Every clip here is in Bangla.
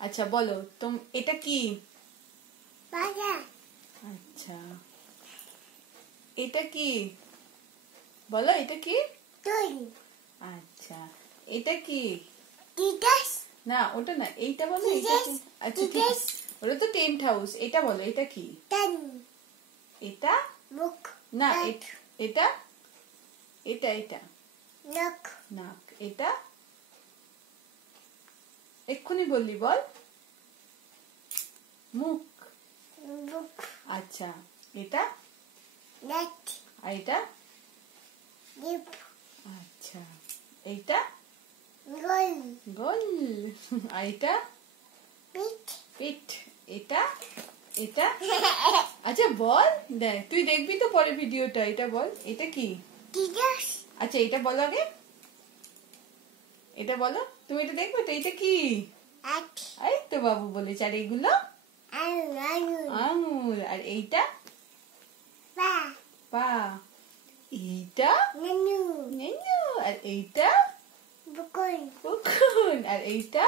আচ্ছা বলো এটা কি? বাজার। আচ্ছা এটা কি বলো, এটা কি? তুই। আচ্ছা এটা কি? টিটাস। না ওটা না, এইটা বলো। এটা কি? আচ্ছা ঠিক আছে, ওটা তো টেন্ট হাউস। এটা বলো, এটা কি? টান। এটা মুখ। না, এটা এটা এটা নাক। নাক। এটা এক্ষুনি বললি, বল। মুখ। মুখ। আচ্ছা এটা নাক। আর এটা? লিপ। আচ্ছা এইটা? গোল। গোল। আর এটা? পিঠ। পিঠ। এটা এটা আচ্ছা বল, দেখ তুই দেখবি তো পরে ভিডিওটা। এটা বল, এটা কি? টিটাস। আচ্ছা এটা বলো আগে, এটা বলো। তুমি এটা দেখবে তো, এটা কি? আট। এই তো বাবু বলেছে। আর এইগুলো? আঙুল। আঙুল। আঙুল। আর এইটা? পা। পা। এইটা? নানু। নেনু। আর এইটা? বুকুন। বুকুন। আর এইটা?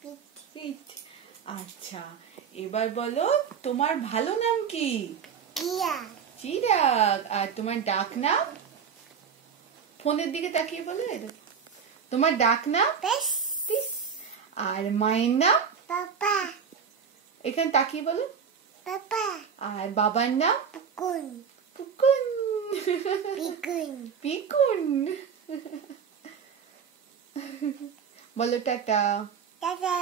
পিঠ। পিঠ। আচ্ছা এবার বলো, তোমার ভালো নাম কি? কিয়া। চিরাগ। আর তোমার ডাক নাম? ফোনের দিকে তাকিয়ে বলো। তোমার ডাক নাম? পেস। পিস। আর মায়ের নাম? পাপা। এখানে তাকিয়ে বলো। পাপা। আর বাবার নাম? বুকুন। পুকুন। পিকুন। পিকুন। বলো টাটা। টাটা।